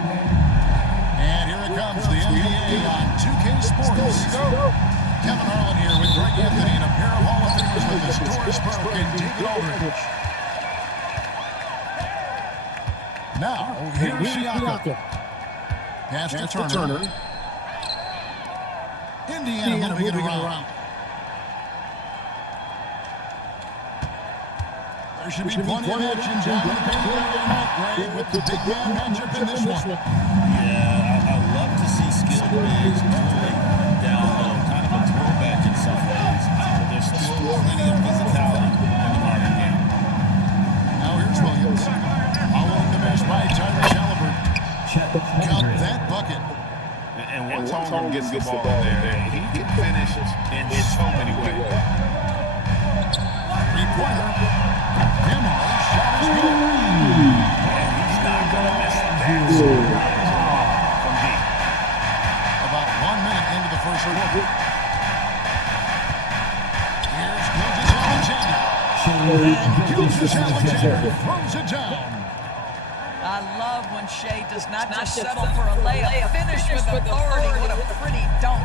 And here it comes, the NBA on 2K Sports. Kevin Harlan here with Greg Anthony and a pair of Hall of Famers with us, Doris Burke and David Aldridge. Now, here's Siakam. Pass to Turner. Indiana moving it around. There should be plenty of action down the paint tonight, Greg, with the big man matchup in this one. Yeah, I love to see skilled bigs dueling down low. Kind of a throwback in some ways, but there's still plenty of physicality in the modern game. Now here's Williams. Following the miss by Tyrese Halliburton. Count that bucket. And once Holmgren gets the ball in there, he can finish in so many ways. Three-pointer. Demar's shot is good. And he's not going to miss that from deep. About 1 minute into the first quarter. Here's Gilgeous Alexander throws it down. I love when Shea does not just settle for a layup. Finish with authority. What a pretty dunk.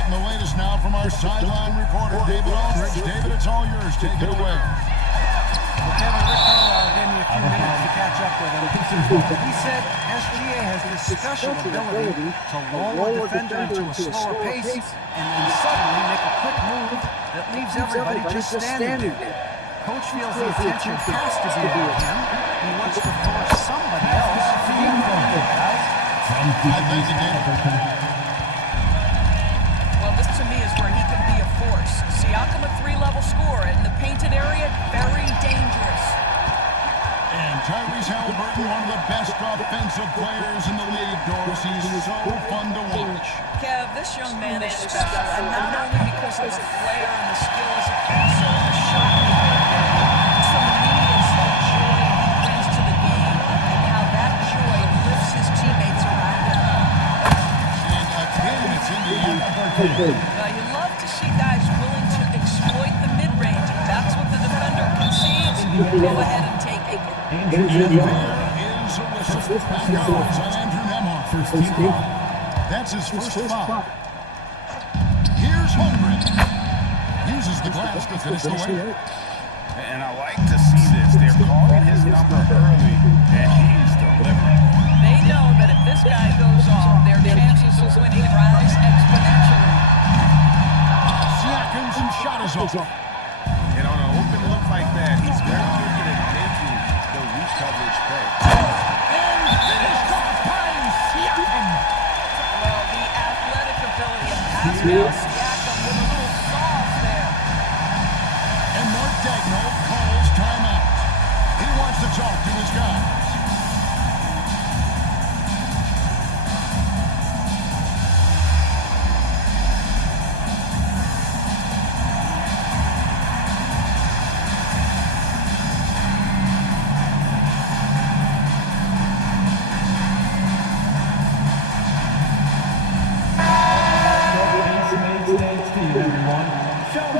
And the latest now from our sideline reporter, David Aldridge. David, it's all yours. Take it away. Well, Kevin, Rick Carlisle gave me a few minutes to catch up with him. He said SGA has this special ability to lull a defender into a slower pace and then suddenly make a quick move that leaves everybody just standing there. Coach feels the attention has to be on him. He wants to force somebody else to be involved, guys. I think he did. Well, this to me is where he can be a force. Siakam a three-level scorer in the painted area, very dangerous. And Tyrese Halliburton, one of the best offensive players in the league, Doris. He's so fun to watch. Kev, this young man is special, and not only because of the flair and the skill as a passer and the shot it's the meanness, the joy he brings to the game, and how that joy lifts his teammates around him. And again, it's Indiana. You love to see guys willing to exploit the mid-range, and that's what the defender concedes. Go ahead and take it. And there is a whistle. Back goes on Andrew Nembhard. That's his first foul. Here's Holmgren. Uses the glass to finish the way. And I like to see this. They're calling his number early, and he's delivering. They know that if this guy goes off, their chances of winning rise exponentially. Siakam's shot is off. And on an open look like that, he's very good at making the weak coverage pay. And finished off by Siakam. Well, the athletic ability of Pascal Siakam with a little sauce there. And Mark Daigneault calls timeout. He wants to talk to his guys.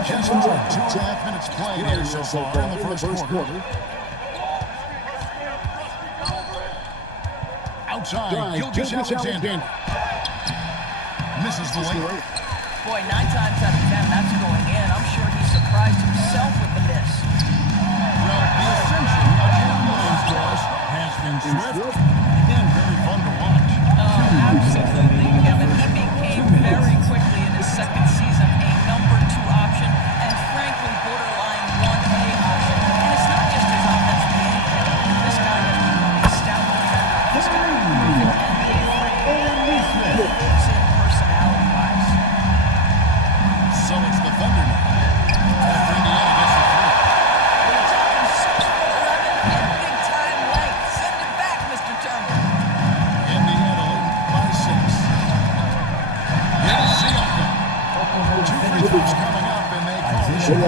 Just 2.5 minutes played here so far in the first quarter. Outside, Gilgeous Alexander. Misses the layup. Boy, 9 times out of 10, that's going in. I'm sure he surprised himself with the miss. Well, the ascension of Kevin Williams, Doris, has been swift and very fun to watch. Oh, absolutely, Kevin. He became very quickly in his second season a number 2 option and frankly borderline 1A option. And it's not just his offensive game. This guy has become a stout defender. This guy is moving NBA frame. Fits in personality-wise. So it's the Thunder now. After Indiana gets the three. We're talking 6'11" and big-time length. Send it back, Mr. Turner. Indiana leading by 6. Here's Siakam. 2 free throws coming up, and they call the shot.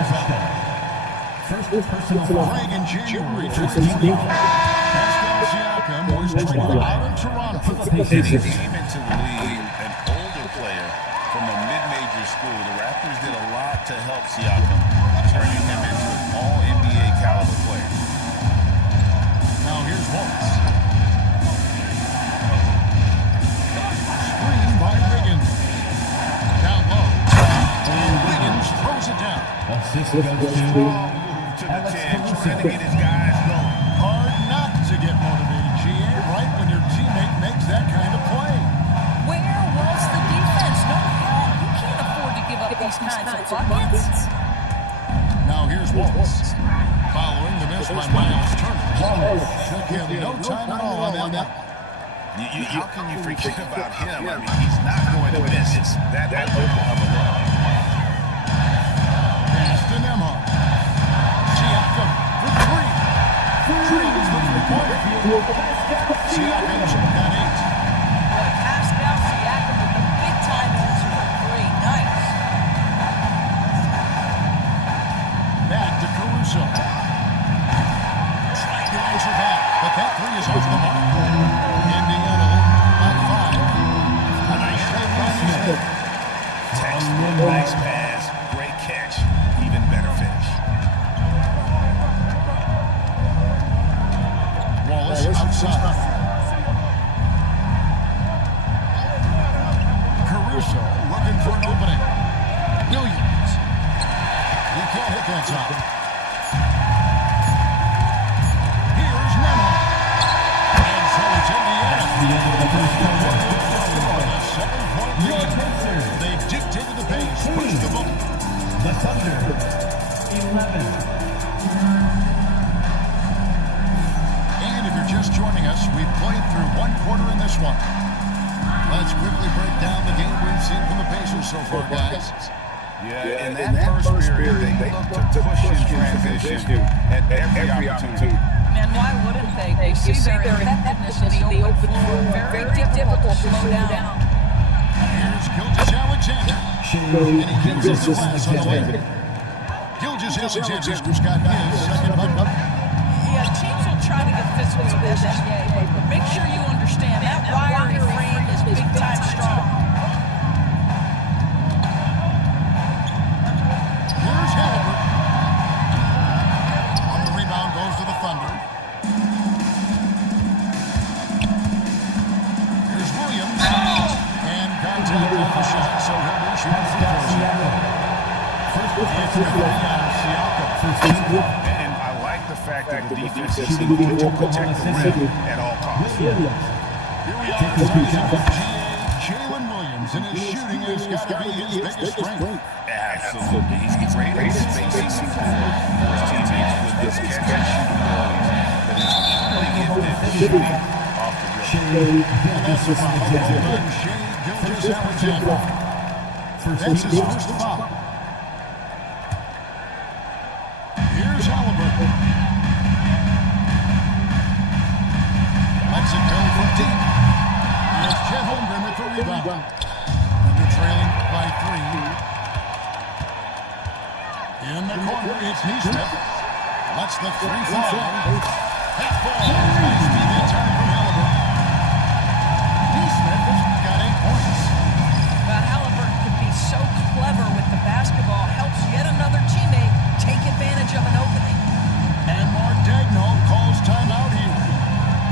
Greg in January 2020. Pascal Siakam was traded out of Toronto. And he came into the league an older player from a mid-major school. The Raptors did a lot to help Siakam, turning him into an all-NBA caliber player. Now here's Wallace. Strong move to the 10, trying to get his guys going. Hard not to get motivated, GA, right when your teammate makes that kind of play. Where was the defense? No help. You can't afford to give up these kinds of buckets. Now here's Wallace. Following the miss by Miles Turner. Took him no time at all on that. How can you forget about him? I mean, he's not going to miss that open of a look. Pass to Nemhard. Siakam for three. Drills the three-point field. Siakam's got 8. Boy, Pascal Siakam with the big-time answer for three. Nice. Back to Caruso. Trying to answer back, but that three is off the mark. Indiana by 5. A nice shot by Smith. Nice pass, great catch, even better finish. Wallace outside. Caruso looking for an opening. Williams. He can't hit that shot. Here's Nemhard. And so it's Indiana. A 7-point lead. They've dictated the pace. Push the ball. The Thunder, 11. And if you're just joining us, we've played through one quarter in this one. Let's quickly break down the game we've seen from the Pacers so far, guys. Yeah, in that first period, they looked to push in transition at every opportunity. And why wouldn't they? They see their effectiveness in the open floor. Very difficult to slow down. Here's Gilgeous-Alexander. And he uses the glass on the way. Gilgeous-Alexander's got his second bucket. Yeah, teams will try to get physical with this NBA, but make sure you understand that wiry frame is big-time strong. Here's Halliburton. On the rebound goes to the Thunder. Here's Williams. And contact on the shot, so he'll be shooting free throws. It's the three on Siakam. And I like the fact that the defense is looking to protect the rim at all costs. Here we are, sizing up Jalen Williams, and his shooting has got to be his biggest strength. Absolutely. He's great at spacing support for his teammates with his catch and shooting abilities. But he's equally gifted shooting off the dribble. And that's a foul. Well done, Shea Gilgeous-Alexander. That's his first foul. Here's Halliburton. Lets it go from deep. Here's Chet Holmgren with the rebound. And they're trailing by 3. In the corner, it's Neesmith. Lets the three fall. That ball is nice speed turn from Halliburton. Neesmith has got 8 points. But Halliburton can be so clever with the basketball, helps yet another teammate take advantage of an opening. And Mark Daigneault calls timeout here.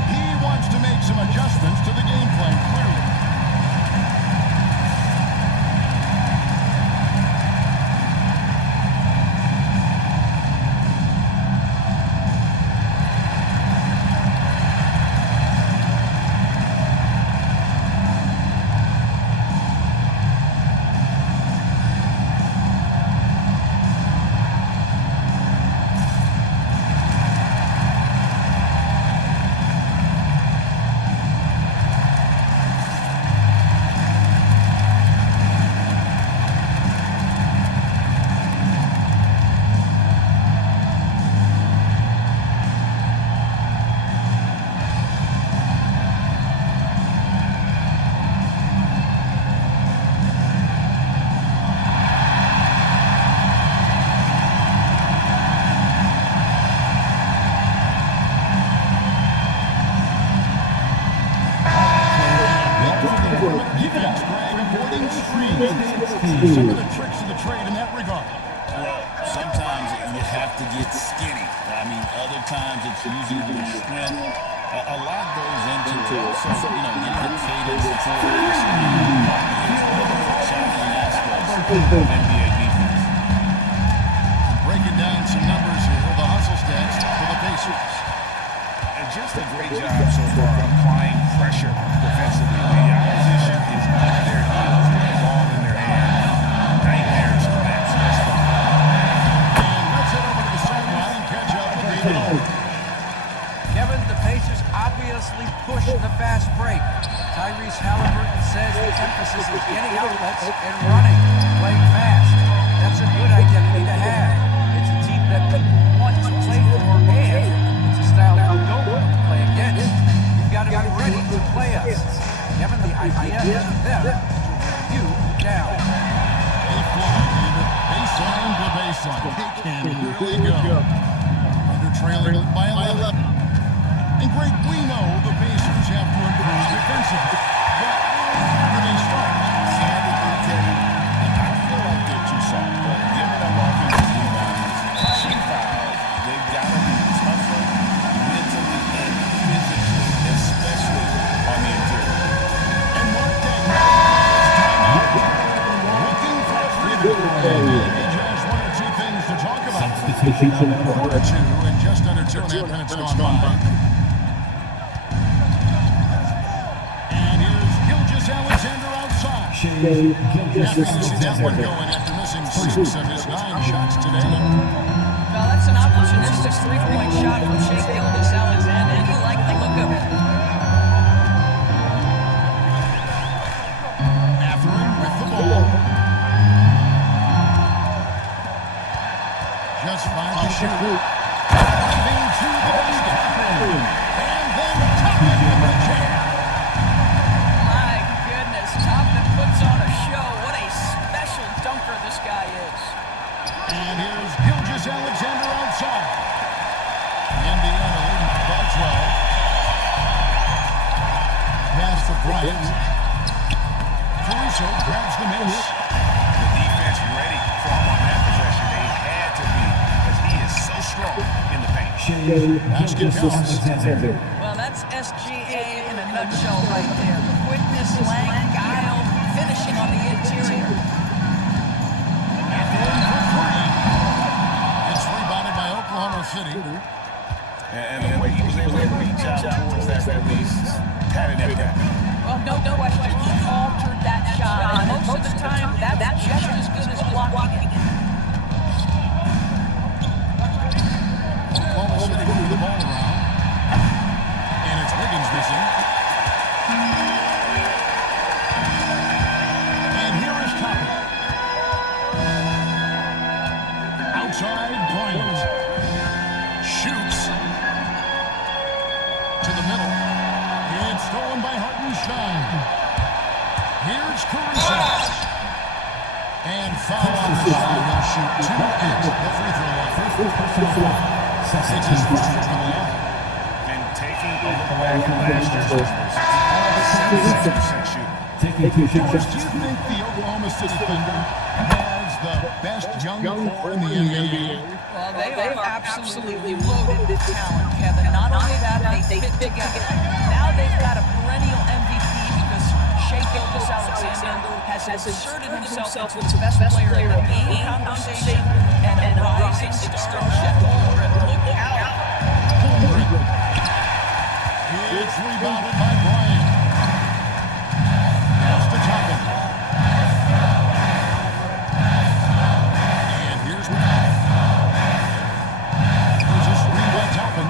He wants to make some adjustments to the game plan, clearly. Some of the tricks of the trade in that regard. Well, sometimes you have to get skinny. I mean, other times it's using your strength. A lot goes into it. So, getting the cadence for this. It's one of the more challenging aspects of NBA defense. Kevin, the Pacers obviously pushed the fast break. Tyrese Halliburton says the emphasis is getting outlets and running, playing fast. That's a good identity to have. It's a team that people want to play for, and it's a style you don't want to play against. You've got to be ready to play us. Kevin, the idea is for them to wear you down. They fly baseline to baseline. They can really go. Under trailing by 11. And Greg, we know the Pacers have to improve defensively. But where do they start? I feel like they're too soft, but giving them offensive rebounds, cheap fouls, they've got to be tougher mentally and physically, especially on the interior. And Mark Davis looking for a freedom. Maybe just one or two things to talk about. Quarter two and just under 2.5 minutes gone by. And here's Gilgeous Alexander outside. Happy to see that one going after missing 6 of his 9 shots today. Well, that's an opportunistic three-point shot from Shai Gilgeous-Alexander, and you like the look of it. Mathurin with the ball. Just 5 to shoot. Driving to the basket. And then Toppin with the jam. My goodness, Toppin puts on a show. What a special dunker this guy is. And here's Gilgeous-Alexander outside. Indiana leading by 12. Pass to Bryant. Caruso grabs the miss. The defense ready for him on that possession. They had to be because he is so strong in the paint. Basket counts. Well, that's SGA in a nutshell right there. Quickness, length, guile, finishing on the interior. Mathurin for 3. It's rebounded by Oklahoma City. And the way he was able to reach out towards that release, had an impact. Well, no question. He altered that shot. And most of the time, that's just as good as blocking it. Oklahoma City moving the ball around. And it's Wiggins missing. And here is Toppin. Outside Bryant. Shoots. To the middle. It's stolen by Hartenstein. Here's Caruso. And foul on the shot. He'll shoot 2 at the free throw line. It's his first from the line. And taking a look back at last year's numbers, 76% shooting. George, do you think the Oklahoma City Thunder has the best young core in the NBA? Well, they are absolutely loaded with talent, Kevin. Not only that, they fit together. Now they've got a perennial MVP because Shai Gilgeous-Alexander has inserted himself into the best player in the game conversation and a rising star. Look out. It's rebounded by Bryant. Pass to Toppin. And here's McCollum. There's a screen by Toppin.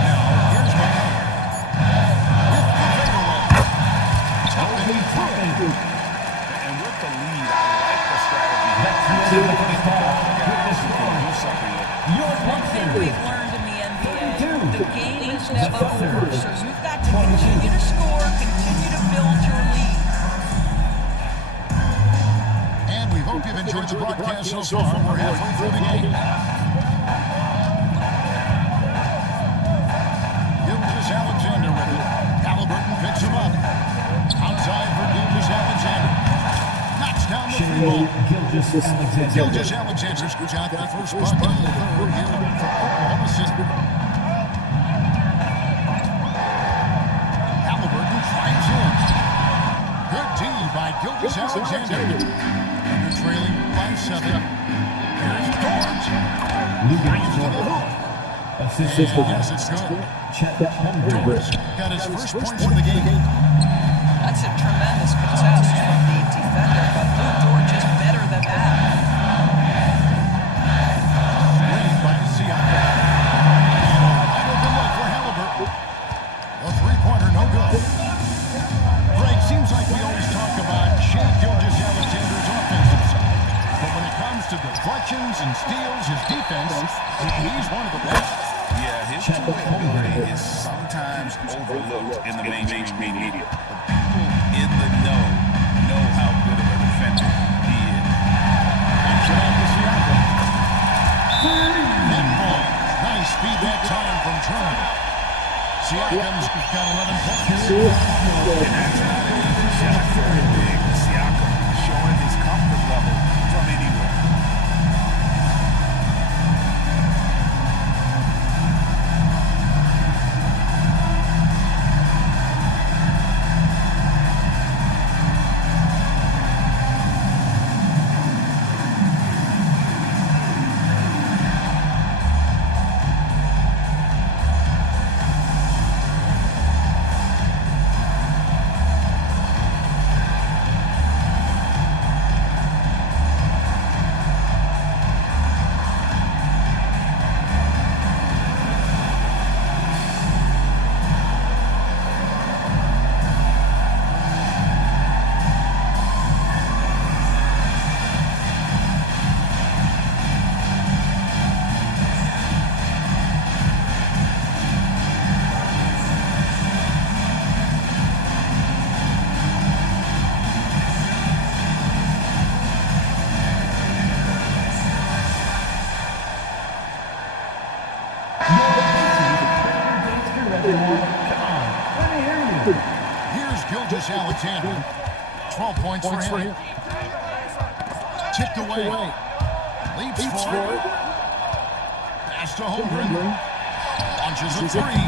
Now here's McCollum. With the fadeaway. Toppin. And with the lead, I like the strategy. You can do something with it. One thing we've learned in the NBA, the game is never over, so you've got to continue to score, continue to build your lead. And we hope you've enjoyed the broadcast so far. We're halfway through the game. Gilgeous-Alexander with it. Halliburton picks him up. Outside for Gilgeous-Alexander. Knocks down the free ball. Gilgeous-Alexander's got the first bucket of the third here for Oklahoma City. Halliburton finds him. Good D by Gilgeous-Alexander. And they're trailing by 7. Here's George. Finds the hook. Yes, it's good. George got his first points of the game. That's a tremendous contest from the defender, but Lou George is better than that. list of deflections and steals, his defense, he's one of the best. Yeah, his two-way ability is sometimes overlooked in the mainstream media. But people in the know how good of a defender he is. That ball. Nice speed that time from Turner. Siakam's got 11 points. And that's not an easy shot for a big Siakam, showing his comfort level from anywhere. Here's Gilgeous Alexander. 12 points for him. Tipped away. Leaps forward. Pass to Holmgren. Launches a three.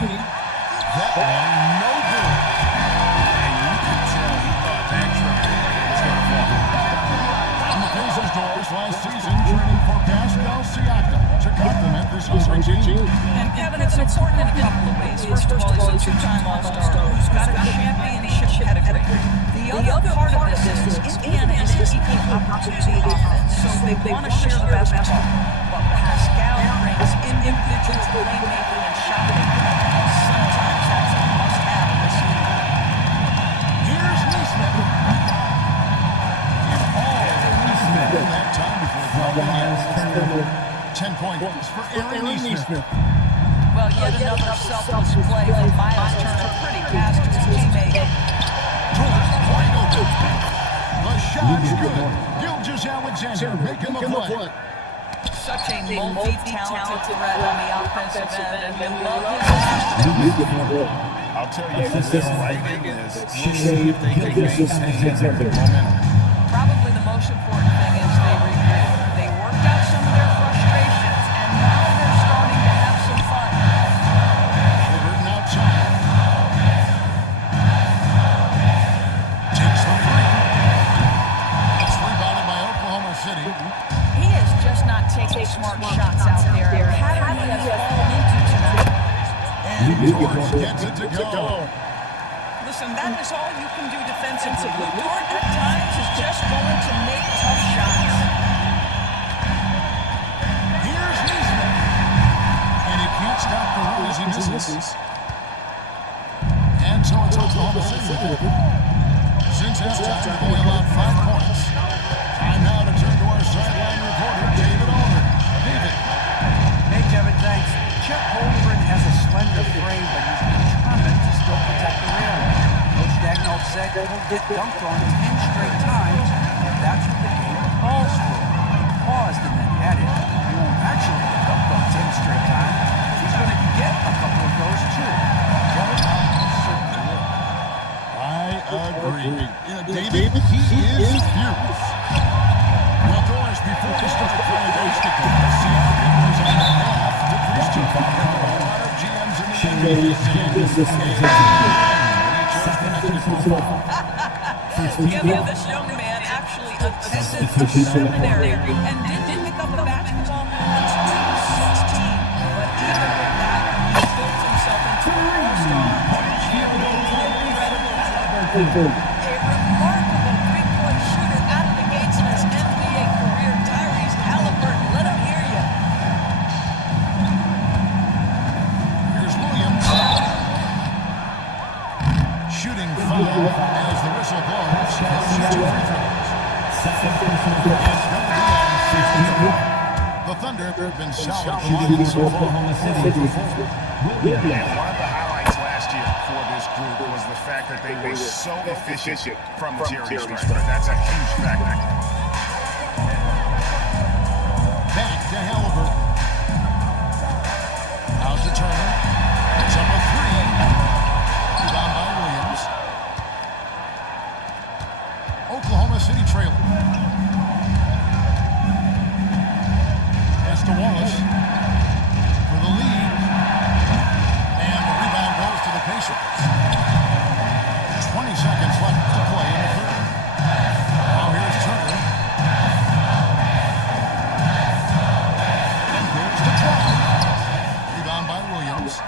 That one, no good. And you could tell he thought that triple was going to fall. On the Pacers' doors last season, training for Pascal Siakam to complement this hungry team. And Kevin, it's important in a couple of ways. First of all, he's a two-time All-Star who's got a championship pedigree. The other part of this is Indiana is an equal opportunity offense, so they want to share the basketball. But Pascal brings individual playmaking and shot making, and sometimes that's a must-have in this league. Here's Neesmith. It's all Neesmith that time before dropping in. 10 points for Aaron Neesmith. Well, yet another selfless play from Miles Turner, pretty pass to his teammate. Wide open. The shot's good. Gilgeous Alexander making the play. Such a multi-talented threat on the offensive end, and we love his I'll tell you, if they're fighting this, we'll see if they can maintain their momentum. Probably the most important thing is they regrouped. They worked out some of their frustrations, and now they're starting to have some fun. Holmgren outside. Takes the three. It's rebounded by Oklahoma City. He is just not taking smart shots out there. A pattern he has fallen into tonight. And George gets it to go. Listen, that is all you can do defensively. Luke Dort at times is just going to make tough shots. Here's Neesmith. And he can't stop the run as he misses. And so it's Oklahoma City. Since halftime, they've only allowed 5 points. Time now to turn to our sideline reporter, David Aldridge. David. Hey, Kevin, thanks. Chet Holmgren has a slender frame, but he's determined to still protect the rim. Coach Dagnall said he'll get dunked on 10 straight times, but that's what the game calls for. He paused and then added, he won't actually get dunked on 10 straight times. He's going to get a couple of those, too. Kevin, certainly will. I agree. David, he is furious. Well, Doris, before we start playing basketball, Siakam was on the path to Christian. A lot of GMs in the NBA Kevin, this young man actually attended the seminary and didn't pick up a basketball until he was 16. But even with that, he built himself into a all-star, champion, incredible talent. A remarkable big-play shooter out of the gates in his NBA career. Tyrese Halliburton, let him hear you. Here's Williams. Shooting foul as the whistle blows. Two free throws. The Thunder have been solid Shooting so for far. Oklahoma City. Williams. And one of the highlights last year for this group was the fact that they were so efficient from the charity stripe. That's a huge factor. Back to Halliburton. Out to Turner. It's up a three. Rebound by Williams. Oklahoma City trailing. Pass to Wallace for the lead. And the rebound goes to the Pacers. 20 seconds left to play in the third. Now here's Turner. And there's the drive. Rebound by Williams.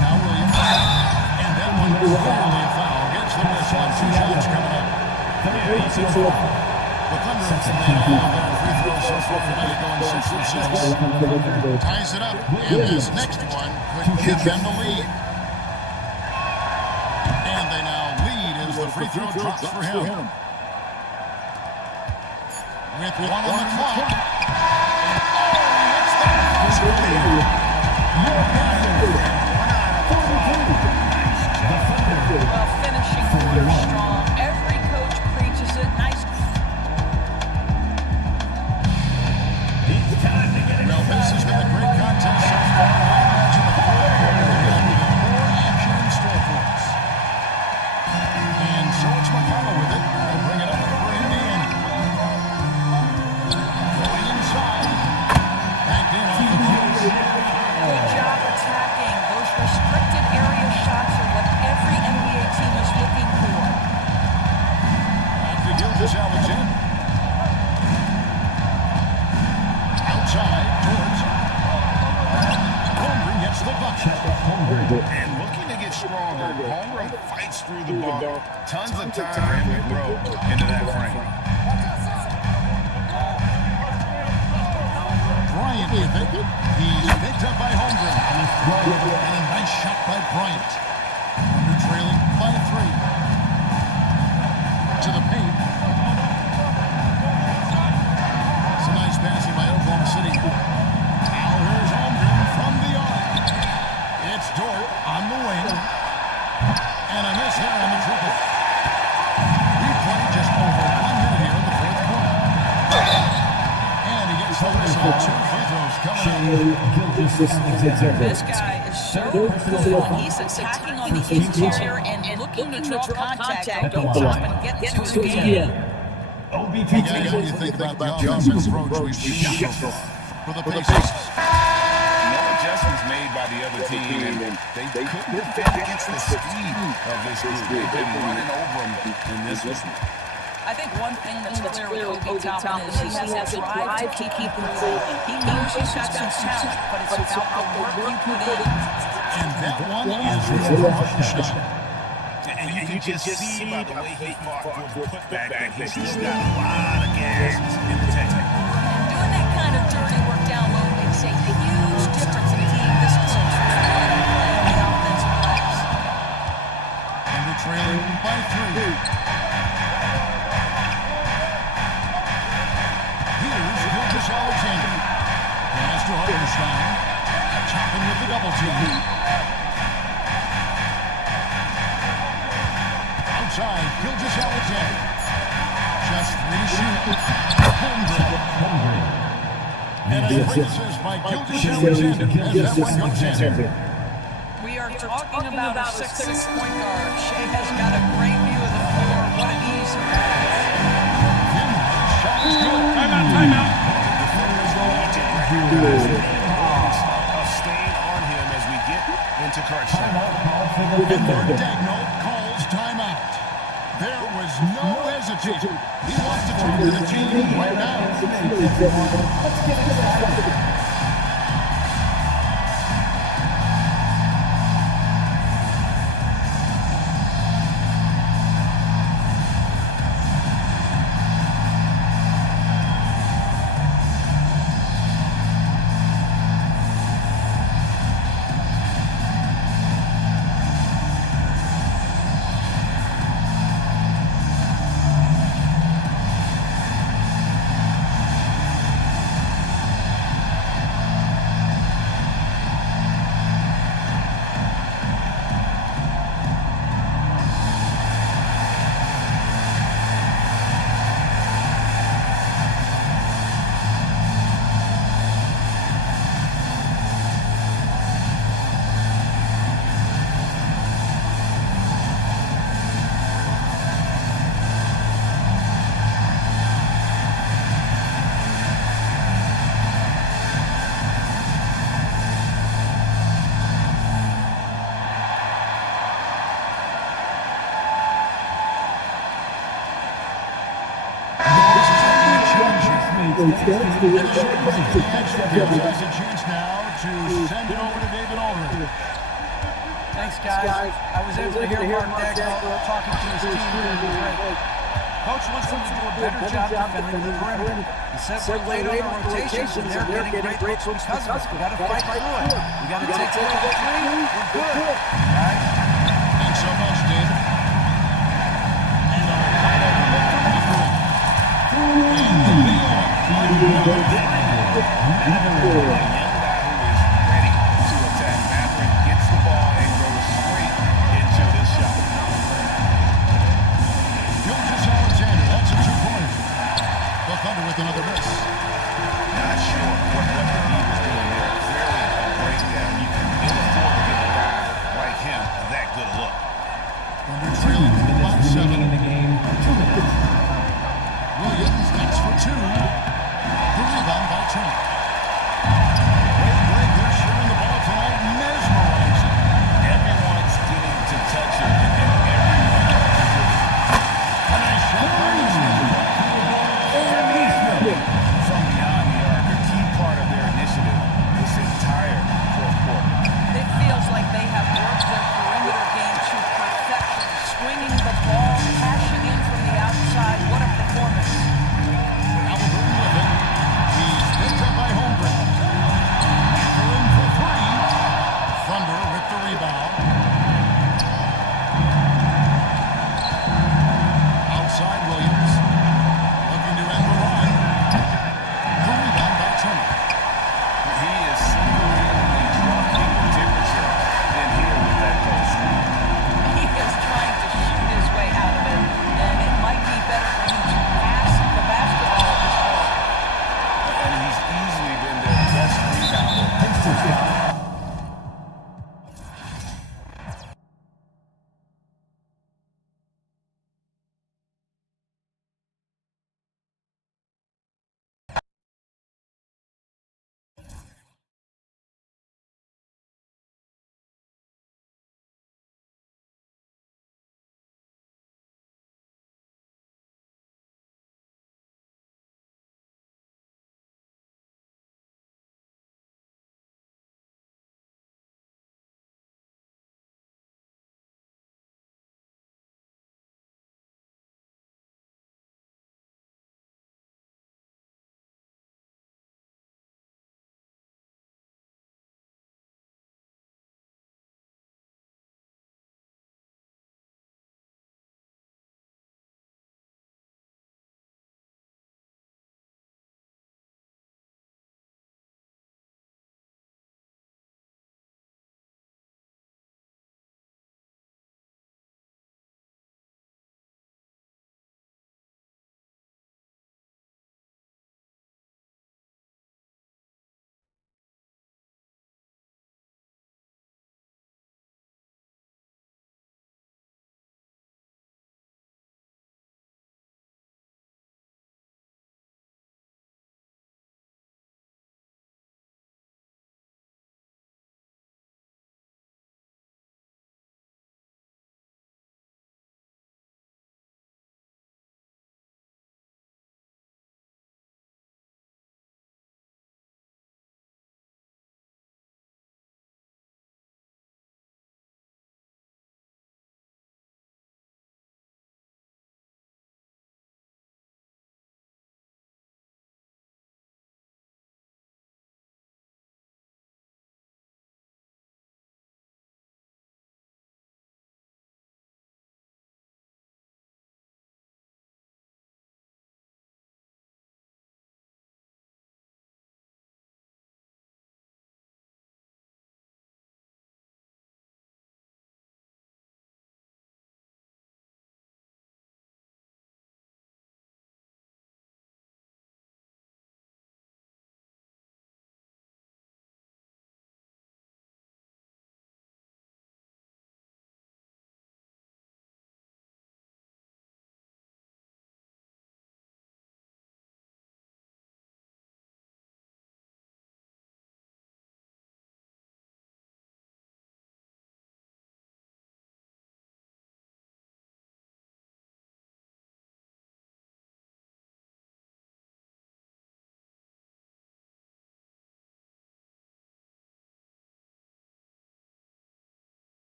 Now Williams. And that one clearly a foul. Gets the whistle and 2 shots coming up. The Thunder have made all their free throws so far tonight, going 6 for 6. Ties it up, and his next one could give them the lead. And they now lead as the free throw drops for him. With 1 on the clock. Well, finishing quarter strong. Every coach preaches it. Nice. Well, this has been a great contest so far. I imagine the fourth quarter will have even more action in store for us. And so it's McConnell with it. They'll bring it up over Indiana. Going inside. Backed in off the cross. Good job attacking. Those restricted area shots are what every NBA team is looking for. Back to Gilgeous-Alexander. Outside towards Holmgren gets the bucket. And looking to get stronger, Holmgren fights through the bump. Tons of time for him to grow into that frame. Bryant with it. He's picked up by Holmgren. And a nice shot by Bryant. Thunder trailing by 3. To the paint. It's a nice passing by Oklahoma City. Now here's Holmgren from the arc. It's Dort on the wing. And a miss here on the triple. We played just over 1 minute here in the fourth quarter. And he gets the whistle. 2 free throws coming up. This guy is so cool. He's attacking on the interior and looking to draw contact. Don't stop and get to his game. Again, what do you think about the offensive approach we've seen so far for the Pacers? No adjustments made by the other team, and they couldn't defend against the speed of this group. They've been running over them in this one. I think one thing that's clear with Obi Toppin is he has a drive to keep moving. He knows he's got some talent, but it's about the work you put in. And that one is really a shot. And you can just see by the way he fought for the putback that he's still got a lot of gas in the tank. And doing that kind of dirty work down low makes a huge difference in a team this close. Really playing the offensive glass. And they're trailing by 3. Here's Gilgeous-Alexander. Pass to Hartenstein. Chopping with the double team. Outside, Gilgeous-Alexander. Just 3 to shoot. Holmgren. And a great assist by Gilgeous-Alexander as that one goes in. We are talking about a 6'6" point guard. Shea has got a great view of the floor. What an easy pass. Shot is good. Timeout. Of staying on him as we get into crunch time. And Dagno calls timeout. There was no hesitation. He wants to talk to the team right now. Has a chance now to send it over to David Aldridge. Thanks, guys. I was able to hear Mark Dagnall talking to his team during the break. Coach wants them to do a better job defending the perimeter. He said we're late on our rotations and they're getting great looks because of it. We got to fight through it. We got to take care of the three. We're good, guys. Thanks so much, David. And a wide open look for Michael. And the lead A young guy who is ready to attack. Maverick gets the ball and goes straight into his shot. Alexander, that's a two-pointer. The Thunder with another miss. Not sure what the D was doing there. Clearly a breakdown. You can ill afford to give a guy like him that good a look. Thunder trailing by 7 in the game. Williams, that's for 2. The rebound by Turner.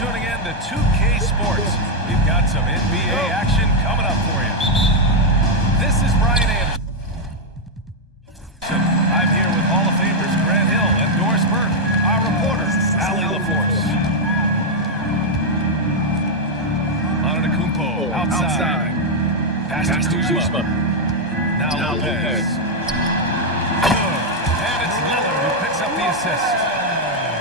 tuning in to 2K Sports. We've got some NBA action coming up for you. This is Brian Anderson. I'm here with Hall of Famers Grant Hill and Doris Burke, our reporter, Allie LaForce. Antetokounmpo outside. Pass to Kuzma. Now Lopez. Good. And it's Lillard who picks up the assist.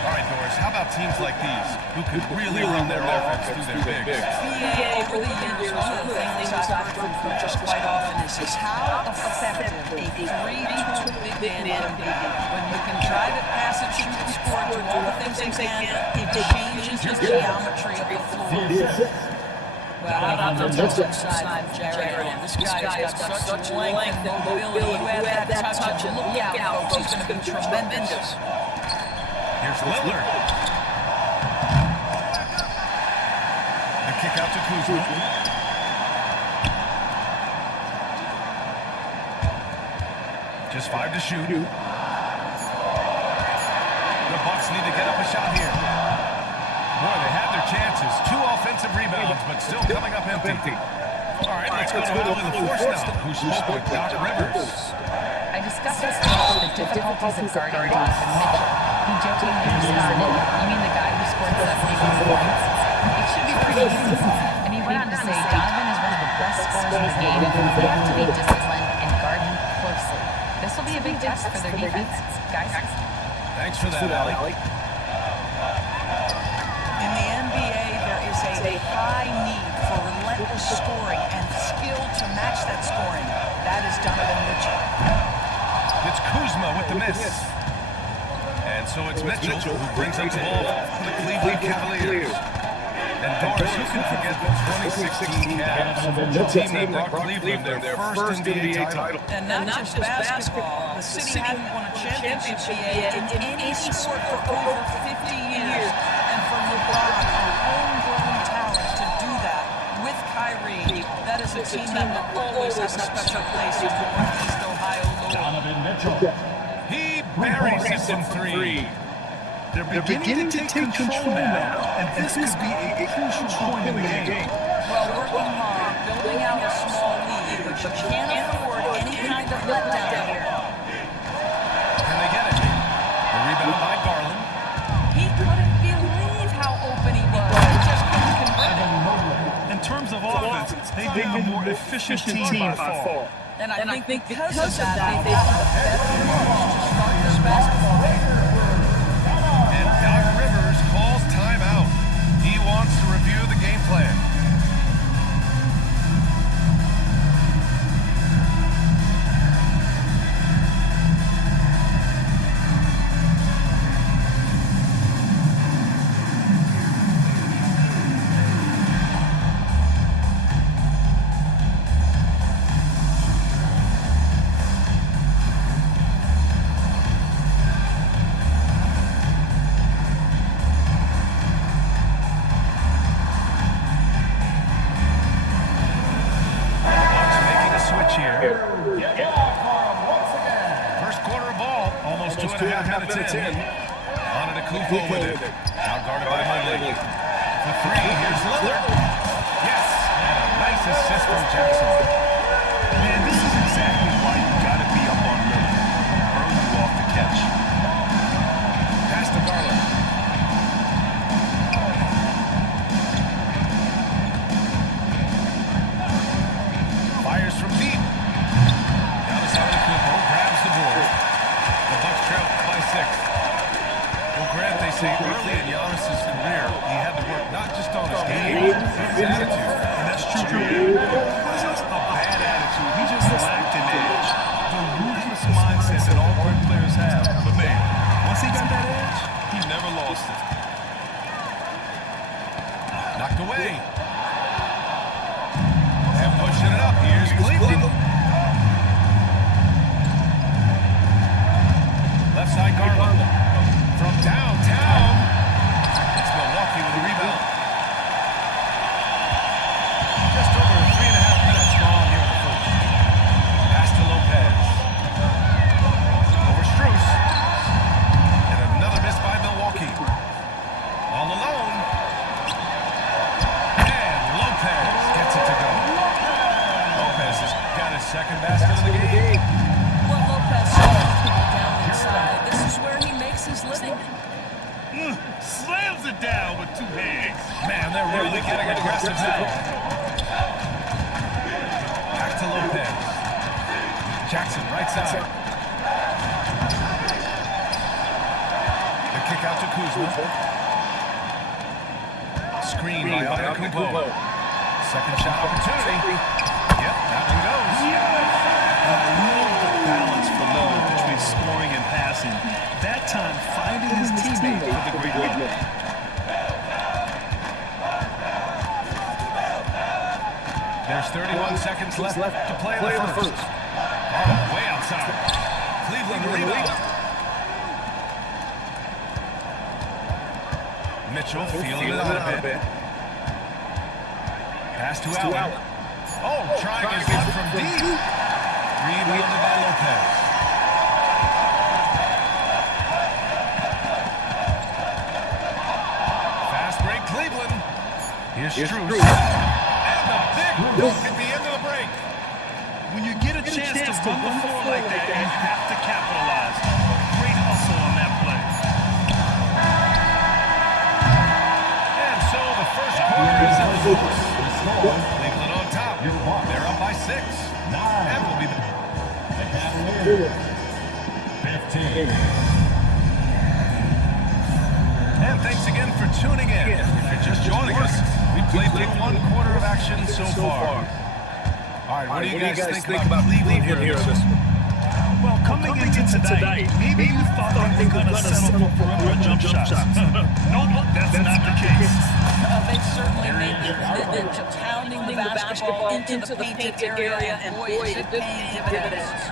All right, Doris, how about teams like these who can really run their offense through their bigs? Over the years, one of the things I've heard from coaches quite often is how effective a 3-2 big man can be. When you can drive it, pass it, shoot it, score, do all the things they can, it changes the geometry of the floor. Well, how about the touch side of Jared? This guy's got such length and mobility. You add that touch and look out, folks, he's going to be tremendous. Here's Lillard. The kick out to Kuzma. Just 5 to shoot. The Bucks need to get up a shot here. Boy, they had their chances. 2 offensive rebounds, but still coming up empty. All right, let's go to Allie LaForce now, who spoke with Doc Rivers. I discussed this with the difficulties of guarding Donovan Mitchell. He jokingly responded, "You mean the guy who scored 71 points? It should be pretty easy." And he went on to say, "Donovan is one of the best scorers in the game. They have to be disciplined and guard him closely. This will be a big test for their defense, guys." Thanks for that, Allie. In the NBA, there is a high need for relentless scoring and skill to match that scoring. That is Donovan Mitchell. It's Kuzma with the miss. And so it's Mitchell who brings up the ball for the Cleveland Cavaliers. And Doris, who can forget the 2016 Cavs, the team that brought Cleveland their first NBA title. And not just basketball, the city hadn't won a championship in any sport for over 50 years. And for LeBron, a homegrown talent, to do that with Kyrie, that is a team that will always have a special place in Northeast Ohio. Donovan Mitchell. He buries it from 3. They're beginning to take control now, and this could be a crucial point in the game. Well, working hard, building out a small lead, but you can't afford any kind of letdown here. Can they get it? The rebound by Garland. He couldn't believe how open he was. He just couldn't convert it. In terms of offense, they've been a more efficient team by far. And I think because of that, they've gotten a better approach to start this basketball game. And Doc Rivers calls timeout. He wants to review the game plan. First quarter ball, almost 2.5 minutes in. Antetokounmpo with it. Now guarded by Mobley. The 3, here's Lillard. Yes, and a nice assist from Jackson. Man, this is exactly why you got to be up on Lillard. Burn you off the catch. Pass to Garland. Fires from deep. Antetokounmpo grabs the board. The Bucks trail by 6. Well, Grant, they say early in Giannis's career, he had to work not just on his game, but his attitude. And that's true. It wasn't a bad attitude. He just lacked an edge. The ruthless mindset that all great players have. But man, once he got that edge, he never lost it. Knocked away. And pushing it up. Here's Cleveland. Left side Garland. From downtown. It's Milwaukee with the rebound. Just over 3.5 minutes gone here in the first. Pass to Lopez. Over Strus. And another miss by Milwaukee. All alone. Right side. The kick out to Kuzma. Screen by Antetokounmpo. Second shot opportunity. Yep, that one goes. I love the balance for Lillard between scoring and passing. That time, finding his teammate for the great win. There's 31 seconds left to play in the first. Oh, way outside. Cleveland rebound. Mitchell feeling it out a bit. Pass to Allen. Oh, trying his luck from deep. Rebounded by Lopez. Fast break, Cleveland. Here's Strus. And the big dunk at the end of the break. When you get a chance to run the floor like that, you have to capitalize. Great hustle on that play. And so the first quarter is in the books. Cleveland on top. They're up by 6. And we'll be back. 15. And thanks again for tuning in. If you're just joining us, we played through 1 quarter of action so far. All right, what do you guys think about Cleveland here in this one? Well, coming into tonight, maybe you thought they were going to settle for perimeter jump shots. Nope, that's not the case. They've certainly made the commitment to pounding the basketball into the painted area, and boy, is it paying dividends.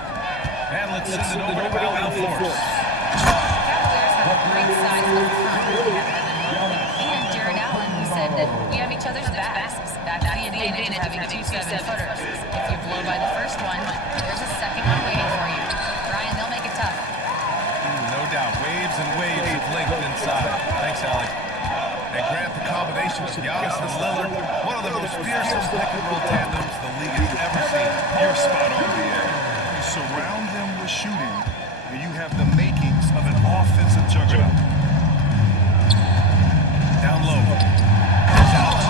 And let's send it over to Al Force. Cavaliers have a great size up front. We have Evan Mobley and Jared Allen, who said that we have each other's backs. That's the advantage of having 2 7-footers. If you blow by the first one, there's a second one waiting for you. Brian, they'll make it tough. No doubt. Waves and waves of length inside. Thanks, Alec. And Grant, the combination of Giannis and Lillard, one of the most fearsome pick-and-roll tandems the league has ever seen. You're spot on, BA. You surround them with shooting, and you have the makings of an offensive juggernaut. Down low. It's Allen.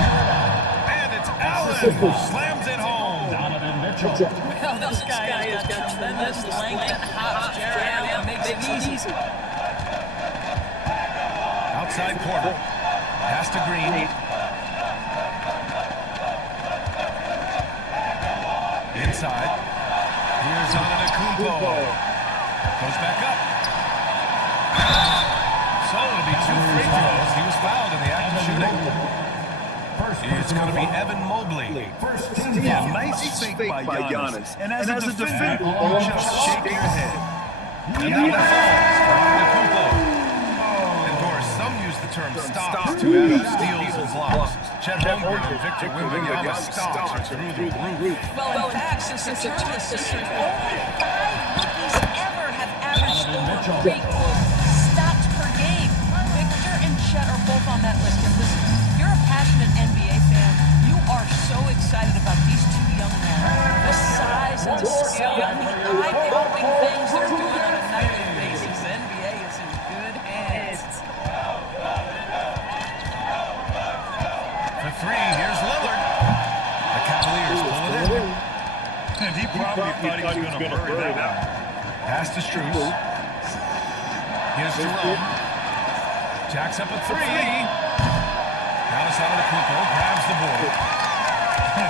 And it's Allen. Slams it home. Donovan Mitchell. Well, this guy has got tremendous length and hops. Jared Allen makes it easy. Outside corner. Pass to Green. Inside. Here's Antetokounmpo. Goes back up. So it'll be 2 free throws. He was fouled in the act of shooting. It's going to be Evan Mobley. Yeah, nice fake by Giannis. And as a defender, you just shake your head. Now the falls for Antetokounmpo. And Doris, some use the term stops to add up steals and blocks. Chet Holmgren and Victor Wembanyama's stops are through the roof. Well, in fact, since the turn of the century, only 5 rookies ever have averaged over 3 stops per game. Victor and Chet are both on that list. And listen, if you're a passionate NBA fan, you are so excited about these 2 young men. The size and the skill and the eye-popping things they're doing on a nightly basis. The NBA is in good hands. For 3, here's Lillard. The Cavaliers pull it in. And he probably thought he was going to bury that one. Pass to Strus. Here's Jerome. Jacks up a 3. Giannis Antetokounmpo grabs the board.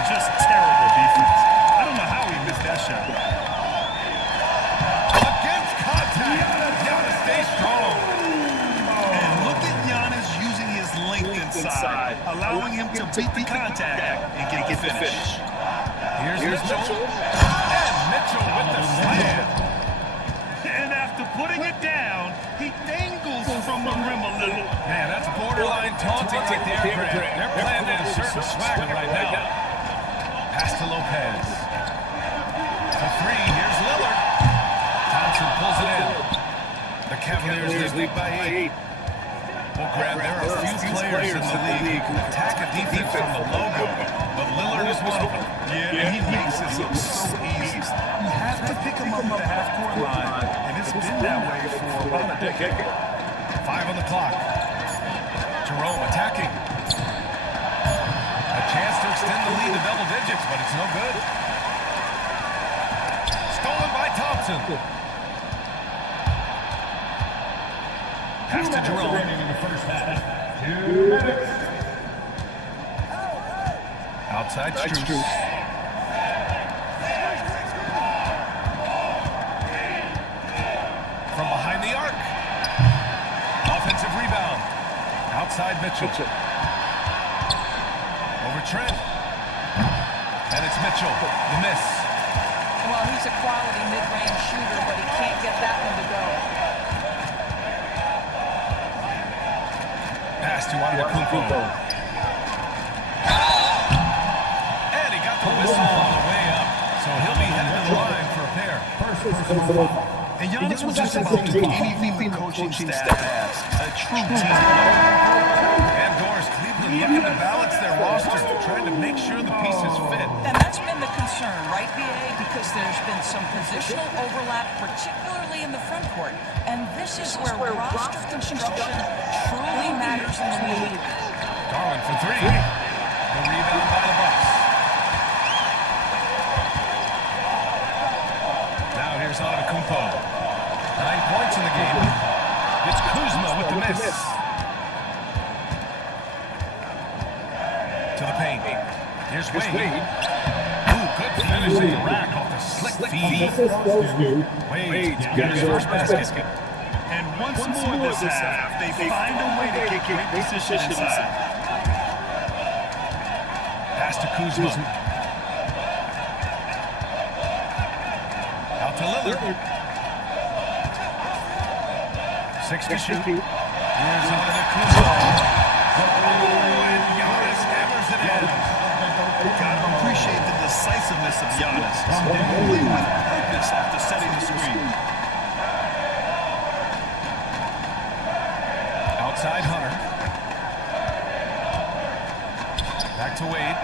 Just terrible defense. I don't know how he missed that shot. Against contact. Giannis stays strong. And look at Giannis using his length inside, allowing him to beat the contact and get the finish. Here's Mitchell. And Mitchell with the slam. And after putting it down, he dangles from the rim a little. Man, that's borderline taunting right there, Grant. They're playing with a certain swagger right now. Pass to Lopez. For 3, here's Lillard. Thompson pulls it in. The Cavaliers lead by 8. Well, Grant, there are a few players in the league who attack a defense from the logo, but Lillard is one of them. Yeah, and he makes it look so easy. You have to pick him up at the half-court line, and it's been that way for about a decade. 5 on the clock. Jerome attacking. A chance to extend the lead to double digits, but it's no good. Stolen by Thompson. Johnson. Pass to Jerome. In the first half. 2 minutes. Outside Strus. From behind the arc. Offensive rebound. Outside Mitchell. Over Trent. And it's Mitchell. The miss. Well, he's a quality mid-range shooter, but he can't get that one to go. Pass to Antetokounmpo. And he got the whistle on the way up. So he'll be headed to the line for a pair. And Giannis was just about to do anything the coaching staff asked. A true team player. And Doris, Cleveland looking to balance their roster, trying to make sure the pieces fit. And that's been the concern, right, BA? Because there's been some positional overlap, particularly in the front court. And this is where roster construction truly matters in the league. Garland for three. The rebound by the Bucks. Now here's Antetokounmpo. 9 points in the game. It's Kuzma with the miss. To the paint. Here's Wade. Ooh, good finish at the rack off the slick feed. Wade got his first basket. And once more this half, they find a way to get great position inside. Pass to Kuzma. Out to Lillard. 6 to shoot. Here's Antetokounmpo. And Giannis hammers it in. Gotta appreciate the decisiveness of Giannis. Moving with purpose after setting the screen. Outside Hunter. Back to Wade.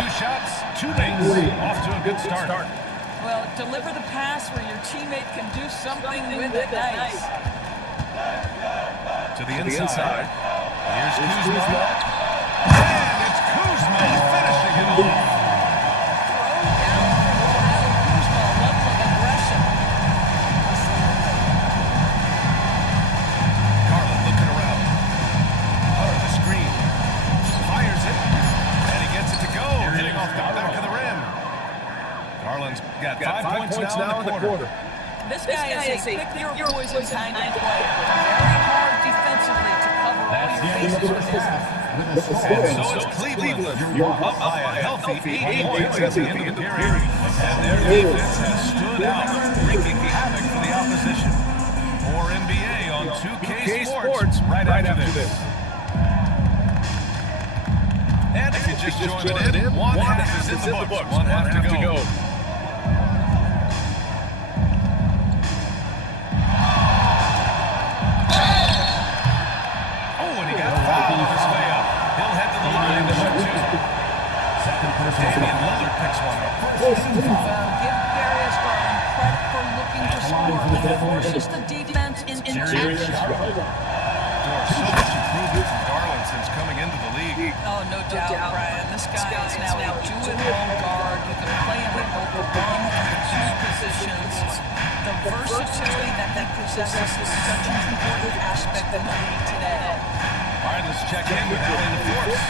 2 shots, 2 makes. Off to a good start. Well, deliver the pass where your teammate can do something with it nice. To the inside. Here's Kuzma. And it's Kuzma finishing it off. Throw down from Kuzma, a level of aggression. Garland looking around. Hunter the screen. Fires it. And he gets it to go. Hitting off the back of the rim. Garland's got 5 points now in the quarter. This guy is a pick-your-poison kind of player. Very hard defensively to cover all your bases with his. And so it's Cleveland. You're up by a healthy 8 points at the end of the period. And their defense has stood out, wreaking havoc for the opposition. More NBA on 2K Sports right after this. And if you just joined in, one half is in the books. One half to go. Damian Lillard picks one up. Give Darius Garland credit for looking to score. He forces the defense in action. Doris, so much improvement from Garland since coming into the league. Oh, no doubt, Brian. This guy is now a do-it-all guard. You can play him in both the 1 and the 2 positions. The versatility that he possesses is such an important aspect of the league today. All right, let's check in with Allie LaForce.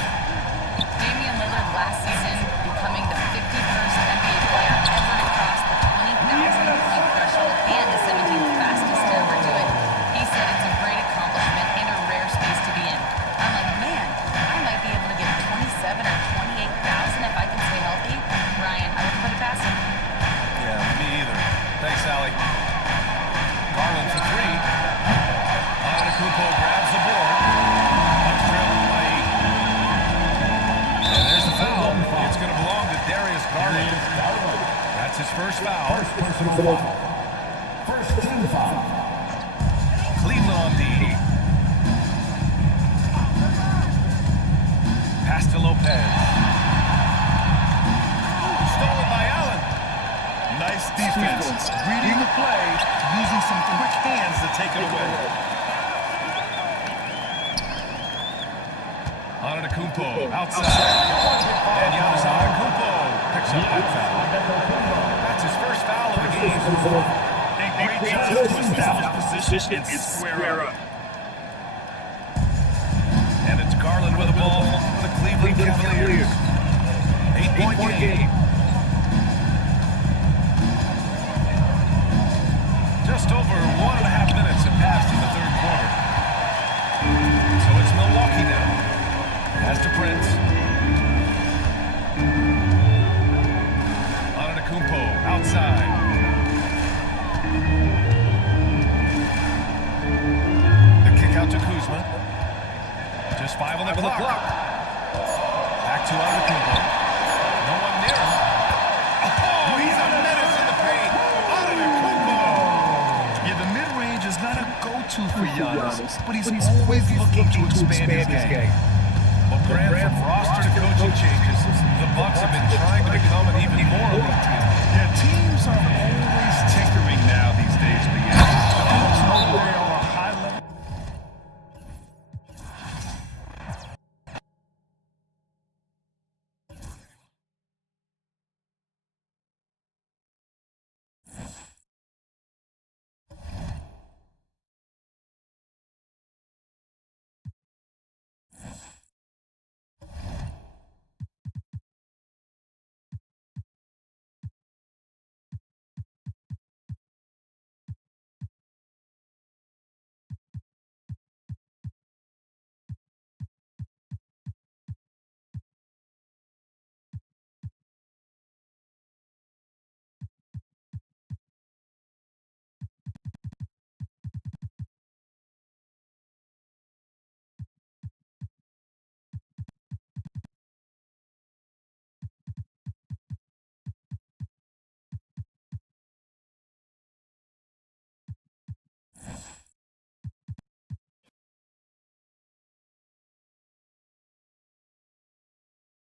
Damian Lillard last season becoming the 51st NBA player ever to cross the 20,000-point threshold and the 17th fastest to ever do it. He said it's a great accomplishment and a rare space to be in. I'm like, man, I might be able to get 27 or 28,000 if I can stay healthy. Ryan, I would put it past him. Yeah, me either. Thanks, Allie. Garland for 3. Antetokounmpo grabs the board. Bucks trailing by 8. And there's the foul. It's going to belong to Darius Garland. That's his first foul. First team foul. Cleveland on D. Pass to Lopez. Stolen by Allen. Nice defense. Reading the play, using some quick hands to take it away. Antetokounmpo outside. And Giannis Antetokounmpo picks up that foul. That's It's his first foul of the game. A great job to establish position and square up. And it's Garland with the ball for the Cleveland Cavaliers. 8-point game. Just over 1.5 minutes have passed in the third quarter. So it's Milwaukee now. Pass to Prince. Antetokounmpo outside. The kick out to Kuzma. Just 5 on the clock. Back to Antetokounmpo. No one near him. Oh, he's a menace in the paint. Antetokounmpo. Yeah, the mid-range is not a go-to for Giannis, but he's always looking to expand his game. Well, Grant, from roster to coaching changes, the Bucks have been trying to become an even more elite team. Yeah, teams are always taking